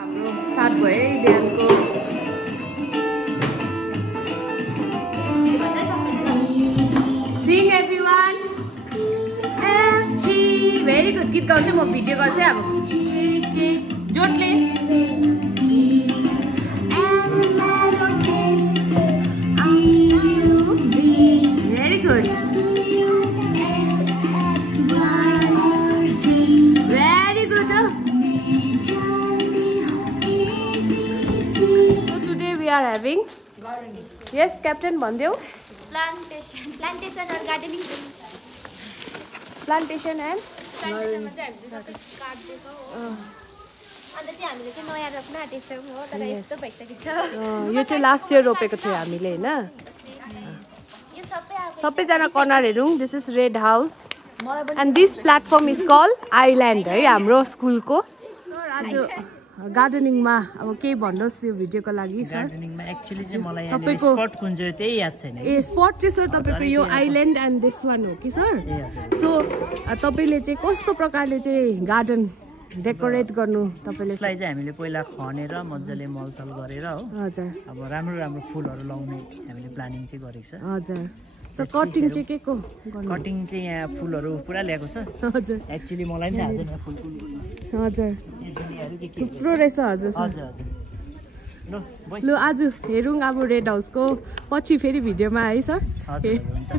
हाम्रो स्टार्ट भयो है बिहानको। Sing everyone. FG. Very good. गीत गाउँछु म भिडियो गर्छु अब। जोडले। Very good. Very good. So today we are having. Yes, Captain भन्देऊ. Plantation or gardening. Plantation and Plantation मा चाहिँ हामीले सबै काट्दैछौँ हो। अन्त चाहिँ हामीले चाहिँ नयाँ रोप्न आँटेछौँ हो, तर यस्तो भइसकेछ। यो चाहिँ लास्ट इयर रोपेको थियो हामीले हैन। यो सबै सबैजना कर्नरहरु this is red house and this platform is called island है हाम्रो स्कुलको। आज गार्डनिङमा अब के भन्नुहोस् यो भिडियोको लागि सर? गार्डनिङमा एक्चुअली चाहिँ मलाई यहाँ स्पट कुन चाहिँ त्यही याद छैन। ए स्पट चाहिँ सर तपाईको यो आइल्यान्ड एन्ड दिस वान हो कि सर? सो तपाईले चाहिँ कस्तो प्रकारले चाहिँ गार्डन डेकोरेट गर्नु तपाईले? यसलाई चाहिँ हामीले पहिला खनेर मज्जाले मलसल गरेर हो। हजुर। अब राम्रो राम्रो फुलहरु लाउने हामीले प्लानिङ चाहिँ गरेको छ। हजुर। सो कटिङ चाहिँ के को गर्नु? कटिङ चाहिँ यहाँ फुलहरु पुरा ल्याएको छ। हजुर। एक्चुअली मलाई पनि थाहा छैन फुल कुन कुन छ। हजुर। एजुलिहरु के के थुप्रो रहेछ हजुर। हजुर हजुर। ल आज हेरौँ अब रेड हाउसको पछि फेरि भिडियोमा है सर? हजुर हुन्छ।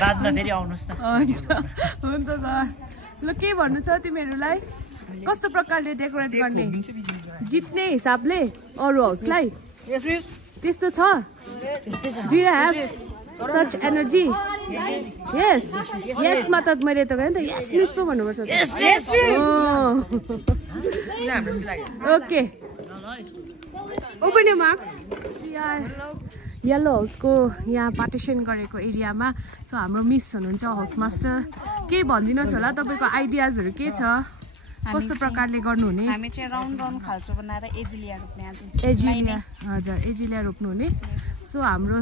बादमा फेरि आउनुस् न। हुन्छ हुन्छ सर। ल के भन्नु छ तिमीहरूलाई? कस्तो प्रकारले डेकोरेट गर्ने? जित्ने हिसाबले अरू हाउसलाई त्यस्तो छ? Do you have such energy? यस यसमा त मैले त गएँ नि त यस मिस पो भन्नुपर्छ। Okay open your marks. Yellow हाउसको यहाँ पार्टिसन गरेको एरियामा सो हाम्रो मिस हुनुहुन्छ हाउस मास्टर। के भनिदिनुहोस् होला तपाईँको आइडियाजहरू के छ? कस्तो प्रकारले गर्नुहुने? हामी चाहिँ राउन्ड राउन्ड खाल्चो बनाएर एजिलिया रोप्ने आज। एजिलिया हजुर एजिलिया रोप्नुहुने। सो हाम्रो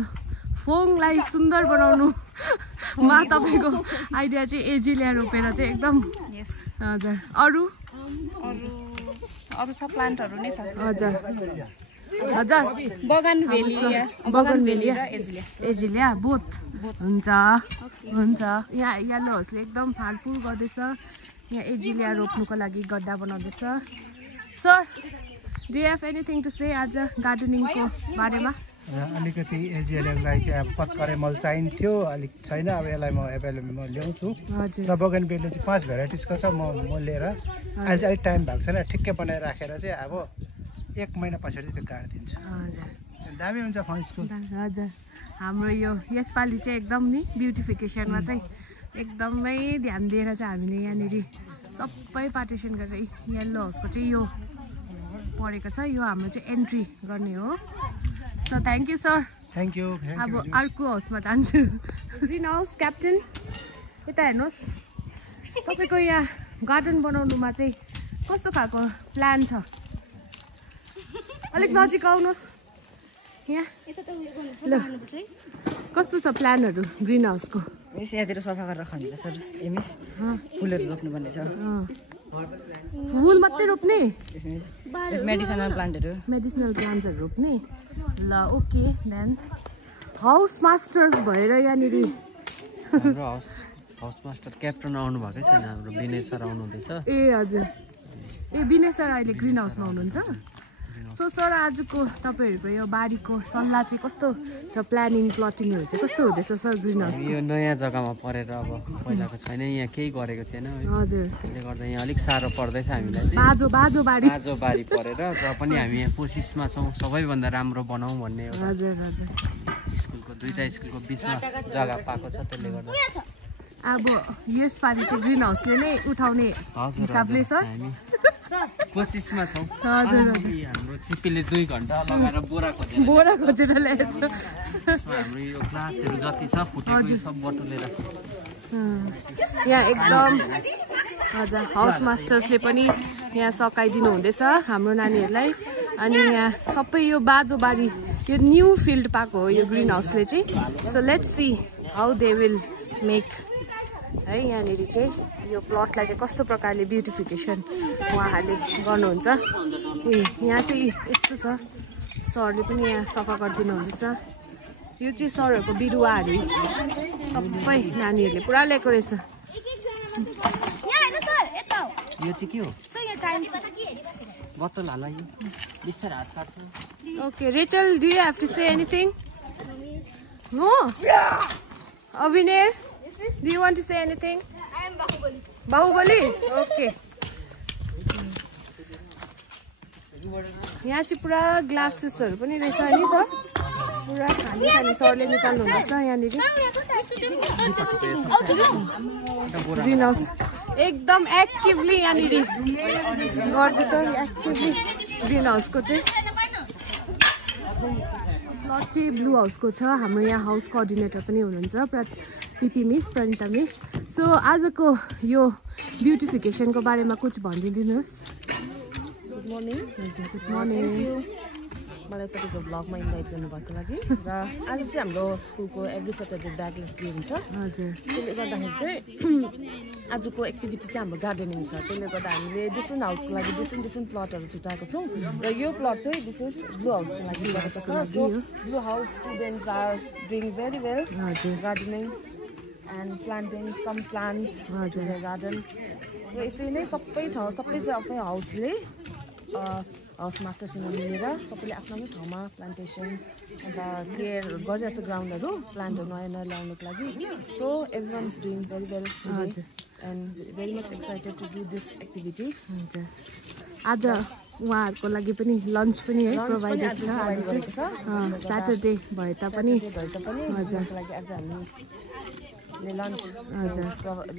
फोङलाई सुन्दर बनाउनुमा तपाईँको आइडिया चाहिँ एजिलिया रोपेर चाहिँ एकदम। यस हजुर। अरू अरू सब प्लान्टहरू नै छ। हजुर हजुर। बगानभेलिया बगानभेलिया र एजिलिया। एजिलिया बोथ हुन्छ हुन्छ। यहाँ येलो हाउसले एकदम फालफुल गर्दैछ। यहाँ एजिलिया रोप्नुको लागि गड्डा बनाउँदैछ। Sir do you have anything to say आज गार्डनिङको बारेमा? अलिकति एजिलियालाई चाहिँ अब पत्करे मल चाहिन्थ्यो, अलिक छैन। अब यसलाई म एभाइलेबल म ल्याउँछु। र बगानभेलिया चाहिँ 5 भेराइटिजको छ। म लिएर अहिले चाहिँ अलिक टाइम भएको छैन, ठिक्कै बनाइराखेर चाहिँ अब 1 महिना पछाडि त्यो गाडिदिन्छु। हजुर दामी हुन्छ फन स्कुल। हजुर। हाम्रो यो यसपालि चाहिँ एकदम नि ब्युटिफिकेसनमा चाहिँ एकदमै ध्यान दिएर चाहिँ हामीले यहाँनिर सबै पार्टिसन गरेर येल्लो हाउसको चाहिँ यो परेको छ। यो हाम्रो चाहिँ एन्ट्री गर्ने हो। So thank you sir. Thank you. अब अर्को हाउसमा जान्छु। ग्रिन हाउस क्याप्टेन यता हेर्नुहोस्। तपाईँको यहाँ गार्डन बनाउनुमा चाहिँ कस्तो खालको प्लान छ? अलिक नजिक आउनुहोस् यहाँ। ल कस्तो छ प्लानहरू ग्रिन हाउसको? यहाँतिर सफा गरेर खान्छ सर। एमिस फुलहरू रोप्नुपर्ने छ। फुल मात्रै रोप्ने? मेडिसिनल प्लान्टहरू। मेडिसिनल प्लान्ट्सहरू रोप्ने। ल ओके देन हाउस मास्टर्स भएर यहाँनिर हाम्रो हाउस मास्टर क्याप्टन आउनु भएकै छैन। हाम्रो विनय सर आउनुहुँदैछ। ए हजुर। ए विनय सर अहिले ग्रिन हाउसमा हुनुहुन्छ। सो सर आजको तपाईँहरूको यो बारीको सल्लाह चाहिँ कस्तो छ? प्लानिङ प्लटिङहरू चाहिँ कस्तो हुँदैछ सर ग्रिन हाउस? यो नयाँ जग्गामा परेर अब पहिलाको छैन, यहाँ केही गरेको थिएन है। हजुर। त्यसले गर्दा यहाँ अलिक साह्रो पर्दैछ हामीलाई चाहिँ। बाजो बारी परेर र पनि हामी यहाँ कोसिसमा छौँ सबैभन्दा राम्रो बनाऊँ भन्ने एउटा। हजुर हजुर। स्कुलको दुईटा स्कुलको बिचमा जग्गा पाएको छ, त्यसले गर्दा अब यसपालि चाहिँ ग्रिन हाउसले नै उठाउने हिसाबले सर कोसिसमा छौँ। हजुर हजुर। हाम्रो सिपीले 2 घण्टा लगाएर बोरा खोजेर ल्याएछ। हाम्रो यो ग्लासहरू जति छ फुटेको सब बटुलेर यहाँ एकदम। हजुर हाउस मास्टर्सले पनि यहाँ सकाइदिनु हुँदैछ हाम्रो नानीहरूलाई। अनि यहाँ सबै यो बाजोबारी यो न्यू फिल्ड पाएको हो यो ग्रिन हाउसले चाहिँ। So let's see how they will make है यहाँनिर चाहिँ। यो प्लटलाई चाहिँ कस्तो प्रकारले ब्युटिफिकेसन उहाँहरूले गर्नुहुन्छ। यहाँ चाहिँ यस्तो छ, सरले पनि यहाँ सफा गरिदिनु हुँदैछ। यो चाहिँ सरहरूको बिरुवाहरू सबै नानीहरूले पुरा ल्याएको रहेछ। यो चाहिँ के हो? बोतल हाल बिस्तारै हात काट्छु। Okay, Rachel, do you have to say anything? No? Aviner, do you want to say anything? I am Bahubali. Bahubali? Okay. यहाँ चाहिँ पुरा ग्लासेसहरू पनि रहेछ नि सर, पुरा खाने खाने सरले निकाल्नु हुँदैछ यहाँनिर। ग्रिन हाउस एकदम एक्टिभली यहाँनिर गर्दैछ, एक्टिभली ग्रिन हाउसको चाहिँ। प्लट चाहिँ ब्लू हाउसको छ। हाम्रो यहाँ हाउस कोअर्डिनेटर पनि हुनुहुन्छ PP miss, Pranita miss. So आजको यो ब्युटिफिकेसनको बारेमा कुछ भनिदिनुहोस्। Good morning. हजुर, गुड मर्निङ। मलाई तपाईँको ब्लगमा इन्भाइट गर्नुभएको लागि। र आज चाहिँ हाम्रो स्कुलको एभ्री स्याटरडे ब्याकलेस डे हुन्छ। हजुर, त्यसले गर्दाखेरि चाहिँ आजको एक्टिभिटी चाहिँ हाम्रो गार्डनिङ छ। त्यसले गर्दा हामीले डिफ्रेन्ट हाउसको लागि डिफ्रेन्ट प्लटहरू छुट्याएको छौँ। र यो प्लट चाहिँ विशेष ब्लू हाउसको लागि गरेको छ। So blue house students are doing very well gardening and planting some plants to the garden. र यसरी नै सबै ठाउँ सबै हाउसले हाउस मास्टरसँग मिलेर सबैले आफ्नो आफ्नो ठाउँमा प्लान्टेसन अन्त क्लियर गरिरहेको छ ग्राउन्डहरू प्लान्टहरू नयाँ नयाँ ल्याउनुको लागि। So everyone is doing very well and very much excited to do this activity. आज उहाँहरूको लागि पनि लन्च पनि है प्रोभाइडेड छ। आज चाहिँ स्याटरडे भए तापनि लागि आज हामीले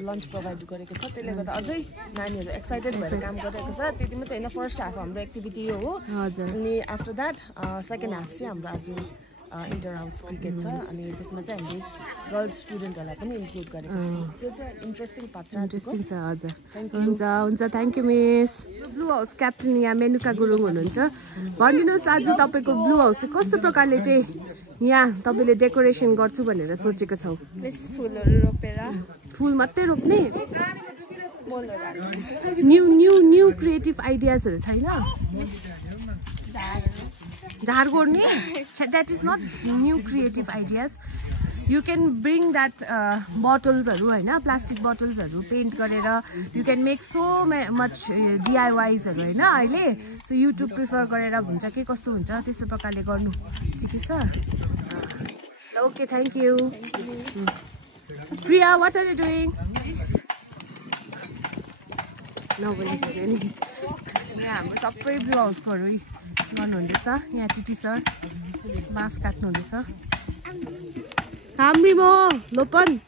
लन्च प्रोभाइड गरेको छ। त्यसले गर्दा अझै नानीहरू एक्साइटेड भएर काम गरिरहेको छ। त्यति मात्रै होइन, फर्स्ट हाफ हाम्रो एक्टिभिटी यो हो। अनि आफ्टर द्याट सेकेन्ड हाफ चाहिँ हाम्रो आज इन्टर हाउस क्रिकेट छ। अनि त्यसमा चाहिँ हामीले गर्ल्स स्टुडेन्टहरूलाई पनि इन्क्लुड गरेको छ। त्यो चाहिँ इन्ट्रेस्टिङ पार्ट छ। इन्ट्रेस्टिङ छ। हजुर, हुन्छ, thank you miss. Blue house captain यहाँ मेनुका गुरुङ हुनुहुन्छ। भनिदिनुहोस् आज तपाईँको ब्लू हाउस चाहिँ कस्तो प्रकारले चाहिँ यहाँ तपाईँले डेकोरेसन गर्छु भनेर सोचेको छौ? फुलहरू रोपेर। फुल मात्रै रोप्ने? न्यू क्रिएटिभ आइडियाजहरू छैन? झार गोड्ने? That is not new creative ideas. You can bring that बोटल्सहरू होइन, प्लास्टिक बोटल्सहरू पेन्ट गरेर you can make so much डिआइवाइजहरू होइन अहिले। सो युट्युब प्रिफर गरेर हुन्छ कि कस्तो हुन्छ त्यस्तो प्रकारले गर्नु ठिक छ। Okay, thank you. Priya, what are you doing? नबोलेको नि यहाँ हाम्रो सबै ब्लू हाउसकोहरू गर्नुहुँदैछ। यहाँ टिटी सर बाँस काट्नुहुँदैछ। हाम्री मो लोपन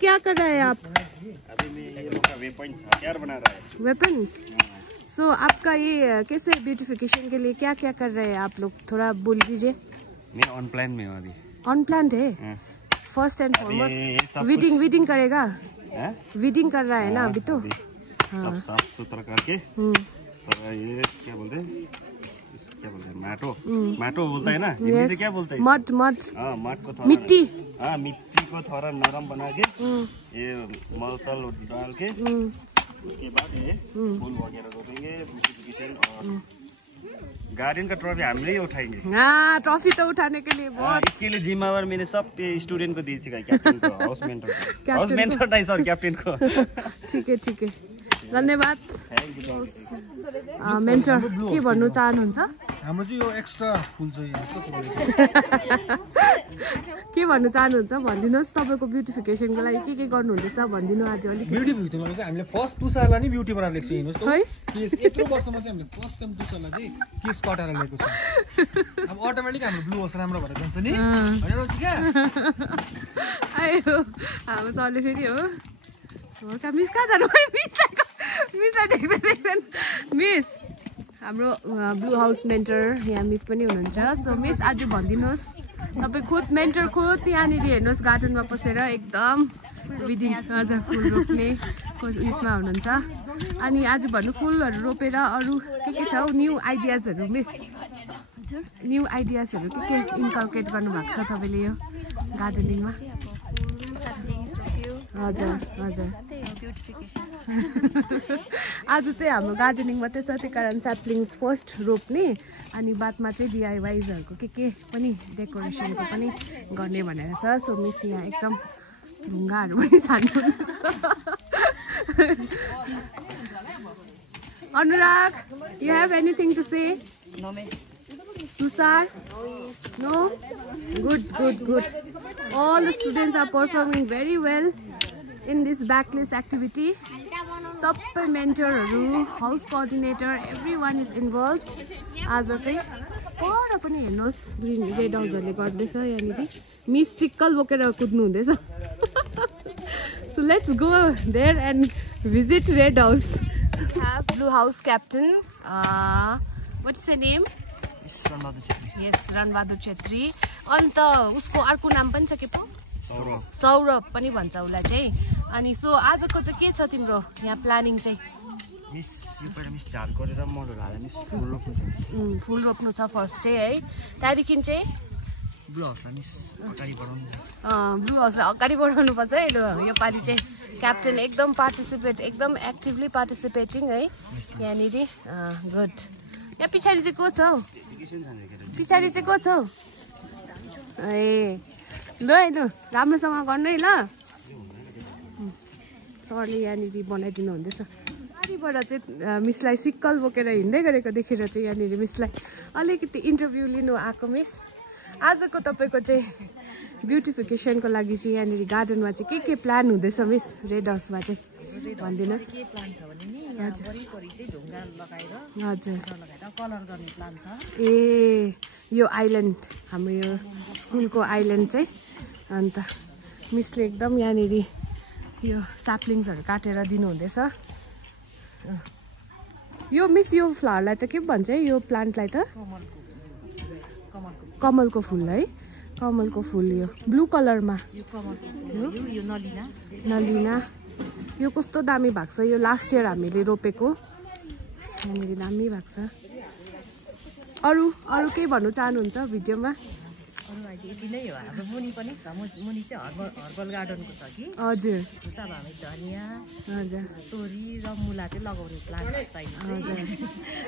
क्या कर रहे हैं आप? वेपन्स। सो आपका ये कैसे ब्यूटिफिकेशन के लिए क्या क्या कर रहे हैं आप लोग, थोड़ा बोल दीजिए। मैं ऑन प्लान में हूँ अभी। ऑन प्लान है? फर्स्ट एंड फॉरमोस्ट वीडिंग करेगा? वीडिंग कर रहा है ना अभी तो। सब साफ सुथरा करके ये क्या बोलते हैं माटो बोलता है ना हिंदी से क्या बोलते हैं? मड। हाँ, मड को थोड़ा मिट्टी को थोड़ा नरम बना के ये मसल डाल के उसके बाद ये फूल वगैरह रोपेंगे। और गार्डन का ट्रॉफी हम ही उठाएंगे। हाँ, ट्रॉफी तो उठाने के लिए बहुत। इसके लिए जिम्मेवार मैंने सब स्टूडेंट को दी थी, कैप्टन को, हाउस मेंटर नहीं सर, कैप्टन को। ठीक है, धन्यवाद। मेन्टर के भन्नु चाहनुहुन्छ? हाम्रो चाहिँ यो एक्स्ट्रा फुल चाहिँ के भन्नु चाहनुहुन्छ भनिदिनुहोस्। तपाईँको ब्युटिफिकेसनको लागि के गर्नुहुँदैछ भनिदिनु आज अलिक। ब्युटिफिकेसनमा चाहिँ हामीले फर्स्ट तुषारलाई नै ब्युटी बनाएर ल्याएको छ। हेर्नुहोस् है, यत्रो वर्षमा चाहिँ हामीले फर्स्ट टाइम तुषारलाई चाहिँ केस कटाएर ल्याएको छ। अब अटोमेटिक हाम्रो ब्लू हाउस राम्रो भएर जान्छ नि भनेर क्या। आयो हाम्रो सरले फेरि हो मिस कहाँ जानु? मिस देख्दैन। मिस हाम्रो ब्लू हाउस मेन्टर यहाँ मिस पनि हुनुहुन्छ। सो मिस आज भनिदिनुहोस्, तपाईँ खुद मेन्टर खुद यहाँनिर हेर्नुहोस् गार्डनमा पसेर एकदम विदिङ हजुर फुल रोप्ने उयसमा हुनुहुन्छ। अनि आज भन्नु फुलहरू रोपेर अरू के छ न्यू आइडियाजहरू मिस? न्यू आइडियाजहरू के इन्कल्केट गर्नुभएको छ तपाईँले यो गार्डनिङमा? हजुर आज चाहिँ हाम्रो गार्डनिङ मात्रै छ, त्यही कारण स्याप्लिङ्स फर्स्ट रोप्ने अनि बादमा चाहिँ डिआइवाइजहरूको के पनि डेकोरेसनको पनि गर्ने भनेर छ। सो मिस यहाँ एकदम ढुङ्गाहरू पनि छान्नुहुन्छ। Anurag, you have anything to say? No, miss. Tushar? No? Good. All the students are performing very well in this backlist activity. Sabai mentorहरू, house coordinator, everyone is involved. आज चाहिँ पर पनि हेर्नुहोस् ग्रिन रेड हाउसहरूले गर्दैछ यहाँनिर। मिस सिक्कल बोकेर कुद्नु हुँदैछ। So let's go there and visit Red House. We have Blue House captain. What is her name? Yes, Ranbhadur Chhetri. अन्त उसको अर्को नाम पनि छ के पो? सौरभ पनि भन्छ उसलाई चाहिँ। अनि सो आजको चाहिँ के छ तिम्रो यहाँ प्लानिङ चाहिँ? मिस यो पहिला मिस झार गरेर मलहरू हालेर मिस फुल रोप्नु छ। फुल रोप्नु छ फर्स्ट चाहिँ है। त्यहाँदेखि चाहिँ ब्लू हाउसलाई मिस अगाडि बढाउनु। ब्लू हाउसलाई अगाडि बढाउनु पर्छ है। यो पालि चाहिँ क्याप्टेन एकदम एकदम एक्टिभली पार्टिसिपेटिङ है यहाँनिर। गुड। यहाँ पछाडि चाहिँ को छ हौ? पछाडि चाहिँ को छ हौ? ए ल है ल राम्रोसँग गर्नु है ल। सरले यहाँनिर बनाइदिनु हुँदैछ। गाडीबाट चाहिँ मिसलाई सिक्कल बोकेर हिँड्दै गरेको देखेर चाहिँ यहाँनिर मिसलाई अलिकति इन्टरभ्यू लिनु आएको। मिस आजको तपाईँको चाहिँ ब्युटिफिकेसनको लागि चाहिँ यहाँनिर गार्डनमा चाहिँ के प्लान हुँदैछ मिस रेड हाउसमा चाहिँ भनिदिनुहोस्। के प्लान छ भने नि यहाँ वरिपरि चाहिँ ढुङ्गा लगाएर कलर गर्ने प्लान छ। ए यो आइल्यान्ड हाम्रो यो स्कुलको आइल्यान्ड चाहिँ अन्त मिसले एकदम यहाँनिर यो स्याप्लिङ्सहरू काटेर दिनुहुँदैछ। यो मिस यो फ्लावरलाई त के भन्छ है यो प्लान्टलाई त? कमलको फुल है। कमलको फुल यो ब्लू कलरमा यो नलिना। यो कस्तो दामी भएको छ। यो लास्ट इयर हामीले रोपेको यहाँनिर दामी भएको छ। अरू केही भन्नु चाहनुहुन्छ भिडियोमा? अरू अहिले यति नै हो। हाम्रो मुनि पनि छ। मुनि चाहिँ हर्बल गार्डनको छ कि। हजुर। अब हामी धनिया, हजुर, तोरी र मुला चाहिँ लगाउने प्लान चाहिन्छ।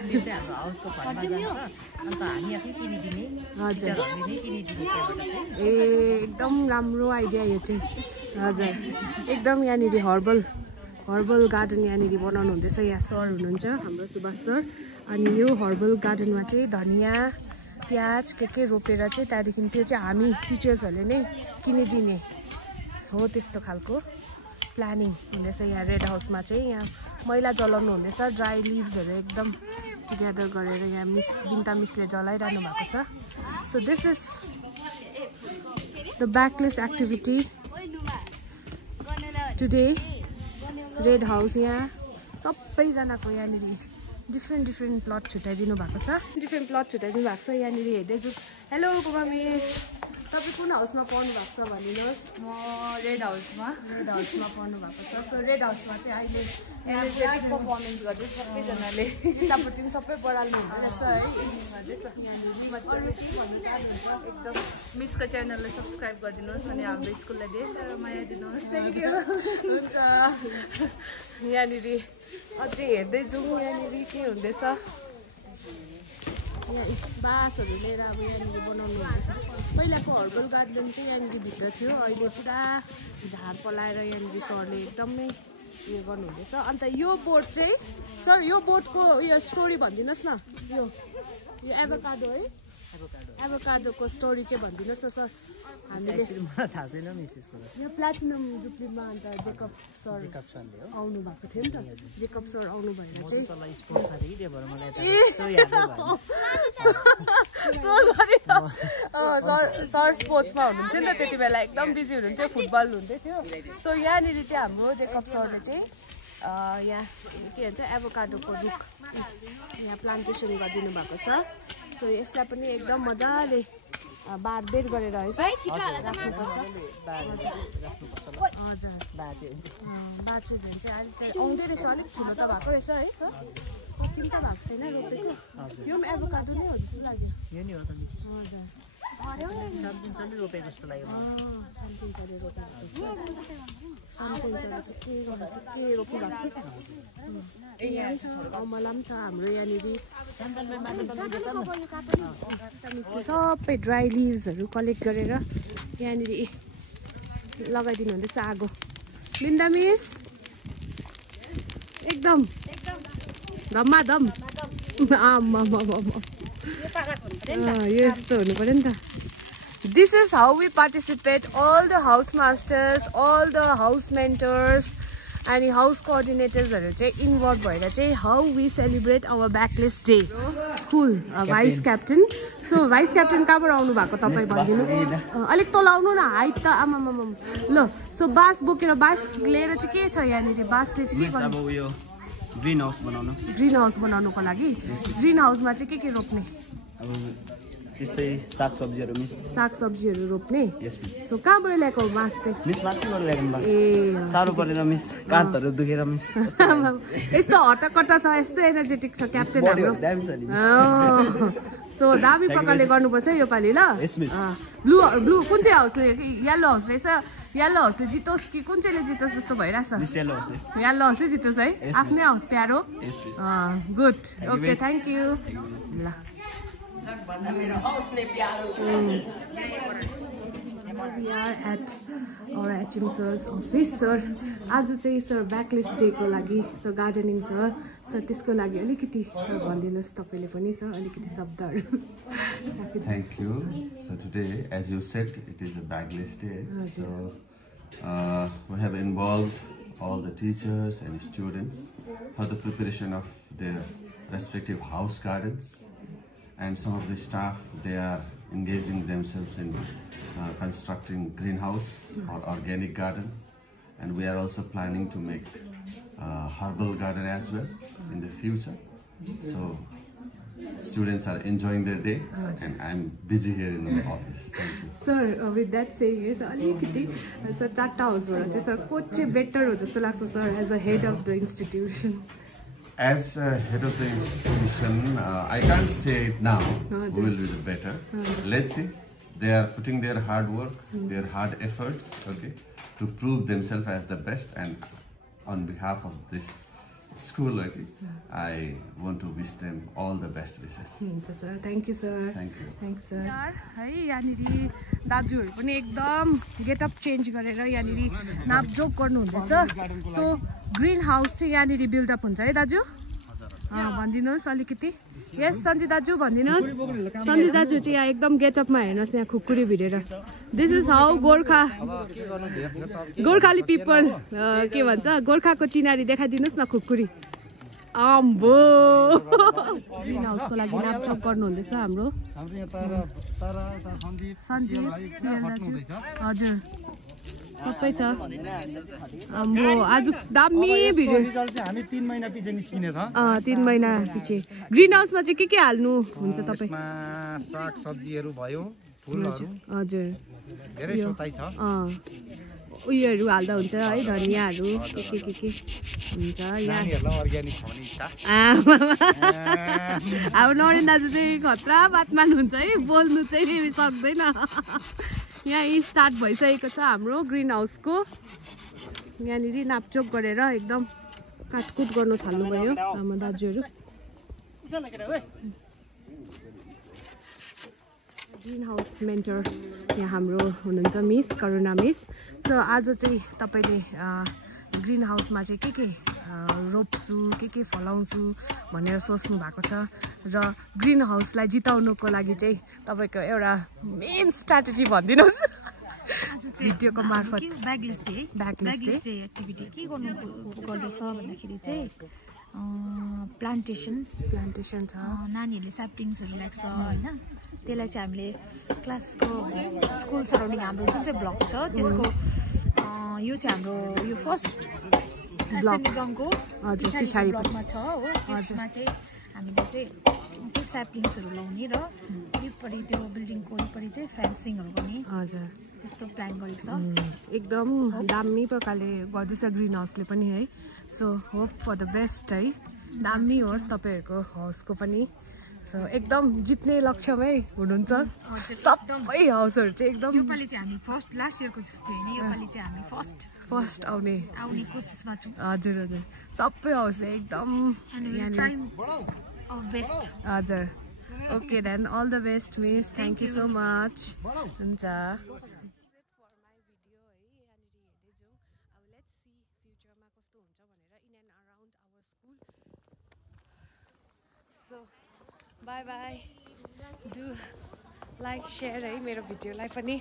त्यो चाहिँ हाम्रो हाउसको फन्डमा जान्छ। अन्त हामी आफै किनिदिने। हजुर, हामीले किनिदिने त्यहाँबाट चाहिँ। ए एकदम राम्रो आइडिया यो चाहिँ। हजुर एकदम यहाँनिर हर्बल गार्डन यहाँनिर बनाउनु हुँदैछ। यहाँ सर हुनुहुन्छ हाम्रो सुभाष सर। अनि यो हर्बल गार्डनमा चाहिँ धनिया प्याज के रोपेर चाहिँ त्यहाँदेखि त्यो चाहिँ हामी टिचर्सहरूले नै किनिदिने हो। त्यस्तो खालको प्लानिङ हुँदैछ यहाँ रेड हाउसमा चाहिँ। यहाँ मैला जलाउनु हुँदैछ। ड्राई लिभ्सहरू एकदम टुगेदर गरेर यहाँ बिन्ता मिसले जलाइरहनु भएको छ। So this is the bagless activity today red house. यहाँ सबैजनाको यहाँनिर डिफ्रेन्ट प्लट छुट्याइदिनु भएको छ। यहाँनिर हेर्दैछु। हेलो गुमा मिस, तपाईँ कुन हाउसमा पढ्नु भएको छ भनिदिनुहोस्। म रेड हाउसमा पढ्नु भएको छ। सो रेड हाउसमा चाहिँ अहिले एनर्जेटिक पर्फर्मेन्स गर्दै सबैजनाले यतापट्टि पनि सबै बढाल्नु हुँदैछ है। यहाँनिर मजाले के भन्नु चाहनुहुन्छ? एकदम मिसको च्यानललाई सब्सक्राइब गरिदिनुहोस् अनि हाम्रो स्कुललाई धेरै साह्रो माया दिनुहोस्। Thank you. हुन्छ। यहाँनिर अझै हेर्दै जाउँ यहाँनिर के हुँदैछ। यहाँ बाँसहरू लिएर अब यहाँनिर बनाउनु हुँदैछ। पहिलाको हर्बल गार्डन चाहिँ यहाँनिर भित्र थियो। अहिले पुरा झार पलाएर यहाँनिर सरले एकदमै उयो गर्नुहुँदैछ। अन्त यो बोट चाहिँ सर यो बोटको उयो स्टोरी भनिदिनुहोस् न। यो एभोकाडो है, एभोकाडोको स्टोरी चाहिँ भनिदिनुहोस् न सर। हामीले थाहा छैन मिस यसको। यहाँ प्लाटिनम जुब्लीमा अन्त जेकब सर आउनु भएको थियो नि त। जेकब सर आउनु भएर चाहिँ सर स्पोर्ट्समा हुनुहुन्थ्यो नि त त्यति बेला। एकदम बिजी हुनुहुन्थ्यो, फुटबल हुँदै थियो। सो यहाँनिर चाहिँ हाम्रो जेकब सरले चाहिँ यहाँ के भन्छ एभोकाडोको रुख यहाँ प्लान्टेसन गरिदिनु भएको छ। सो यसलाई पनि एकदम मजाले बारबेर गरेर है बाँच्यो भने चाहिँ अहिले आउँदै रहेछ। अलिक ठुलो त भएको रहेछ है। सकिन त भएको छैन रोपेको। यो पनि एभोकाडो नै हो जस्तो लाग्यो। यो नि हो त मिस। हजुर सानपिन्छाले रोपेको जस्तो लाग्यो अमला पनि छ हाम्रो यहाँनिर सबै ड्राई लिभ्सहरू कलेक्ट गरेर यहाँनिर लगाइदिनु हुँदैछ आगो बिन्दा मिस एकदम धम्माधम यस्तो हुनु पर्यो नि त This is how we participate, all the house masters, all the house mentors and house coordinators are involved in how we celebrate our backlist day. Cool. Vice captain. So vice captain ka bara aunu bhako tapai bhadinu. Alik to launu na height ta amamam. Lo. So bas bokera bas liera chai ke cha yaniri bas le chai ke गर्नु? अब यो green house बनाउनु. Green house बनाउनको लागि green हाउसमा चाहिँ के रोप्ने? अब त्यस्तै सागसब्जीहरु मिस. सागसब्जीहरु रोप्ने? यस मिस. सो कहाँबाट ल्याएको बाँस चाहिँ? मिस माथिबाट ल्याएको बाँस. सारो परेन मिस. काठहरु दुखेर मिस. यस्तो हटकट छ, यस्तो एनर्जेटिक छ क्याप्टेन हाम्रो. सो दामी प्रकारले गर्नुपर्छ यो पालि ल. यस मिस. ब्लू कुन चाहिँ हाउसले येलो हाउस रहेछ? येलो हाउसले जितोस् कि कुन चाहिँले जितोस् जस्तो भइराछ? मिस येलो हाउसले. येलो हाउसले जितोस् है? आफ्नै हाउस प्यारो. Yes miss. Good. Okay thank you. ल We are at our HM sir's office, sir. आज चाहिँ सर ब्याकलिस्ट डे को लागि सो गार्डनिङ छ सर, त्यसको लागि अलिकति सर भनिदिनुहोस् तपाईले पनि सर अलिकति शब्दहरु. Thank you. So today, as you said, it is a backlist day. So we have involved all the teachers and students for the preparation of their respective house gardens. And some of the staff, they are engaging themselves in constructing greenhouse or organic garden, and we are also planning to make herbal garden as well in the future. So students are enjoying their day, and I'm busy here in the office. Thank you. Sir, with that saying, is alikiti sir chatta house bhara चाहिँ sir को चाहिँ better हो जस्तो लाग्छ sir as a head of the institution? As head of the institution, I can't say it now who will be the better. Let's see. They are putting their hard work, their hard efforts, okay, to prove themselves as the best. And on behalf of this school, okay, I want to wish them all the best wishes. Sir, thank you, sir. Thank you. Thanks, sir. है यहाँनिर दाजुहरु पनि एकदम getup change गरेर यहाँनिर नापजोक गर्नु हुँदैछ. So green house चाहिँ यहाँनिर बिल्ड अप हुन्छ है दाजु? भनिदिनुहोस् अलिकति. यस सञ्जी दाजु भनिदिनुहोस्. सञ्जी दाजु चाहिँ यहाँ एकदम गेटअपमा हेर्नुहोस् यहाँ खुकुरी भिरेर. This is how Gorkhali people के भन्छ गोर्खाको चिनारी देखाइदिनुहोस् न खुकुरी. आम्बो ग्रीन हाउसको लागि नापचोक गर्नु हुँदैछ हाम्रो सञ्जीव हजुर सबै छ. आम्बो आज दामी भिडियो हामी 3 महिना पछि निस्किने छ. 3 महिना पछि ग्रीन हाउसमा चाहिँ के हाल्नु हुन्छ तपाई? साग सब्जीहरु भयो, फुलहरु. हजुर धेरै सोचाइ छ. उयोहरु हाल्दा हुन्छ है, धनियाहरु के हुन्छ. नानीहरुलाई अर्ग्यानिक खाउने इच्छा. अब नरेन दाजु चाहिँ खतरा बात मान्नुहुन्छ है, बोल्नु चाहिँ सक्दैन. यहाँ स्टार्ट भइसकेको छ हाम्रो ग्रीन हाउसको. यहाँनिर नापचोक गरेर एकदम काटकुट गर्नु थाल्नुभयो हाम्रो दाजुहरू. ग्रीन हाउस मेन्टर यहाँ हाम्रो हुनुहुन्छ मिस करुणा मिस. सो आज चाहिँ तपाईँले ग्रीन हाउसमा चाहिँ के रोप्छु के फलाउँछु भनेर सोच्नु भएको छ र ग्रीन हाउसलाई जिताउनुको लागि चाहिँ तपाईँको एउटा मेन स्ट्राटेजी भनिदिनुहोस् भिडियोको मार्फत. ब्याकलिस्ट डे एक्टिभिटी के गर्दैछ भन्दाखेरि चाहिँ प्लान्टेसन छ. नानीहरूले स्याप्लिङ्सहरू ल्याक्छ होइन, त्यसलाई चाहिँ हामीले क्लासको स्कुल सराउन्डिङ हाम्रो जुन चाहिँ ब्लक छ त्यसको यो चाहिँ हाम्रो यो फर्स्ट ब्लकको पछाडि ब्लकमा छ हो. त्यसमा चाहिँ हामीले चाहिँ त्यो स्याप्लिङ्सहरू लाउने र वरिपरि त्यो बिल्डिङको वरिपरि चाहिँ फेन्सिङहरू गर्ने हजुर त्यस्तो प्लान गरेको छ. एकदम दामी प्रकारले गर्दैछ ग्रिन हाउसले पनि है. So hope for the best है, दामी होस् तपाईँहरूको हाउसको पनि. सो एकदम जित्ने लक्ष्यमै हुनुहुन्छ सबै हाउसहरू चाहिँ एकदम योपालि चाहिँ हामी फर्स्ट लास्ट इयरको जस्तो हैन योपालि चाहिँ हामी फर्स्ट आउने कोसिसमा छौं हजुर हजुर सबै हाउसले एकदम बेस्ट हजुर okay then all the best miss thank you so much हुन्छ bye bye do like share है मेरो भिडियोलाई पनि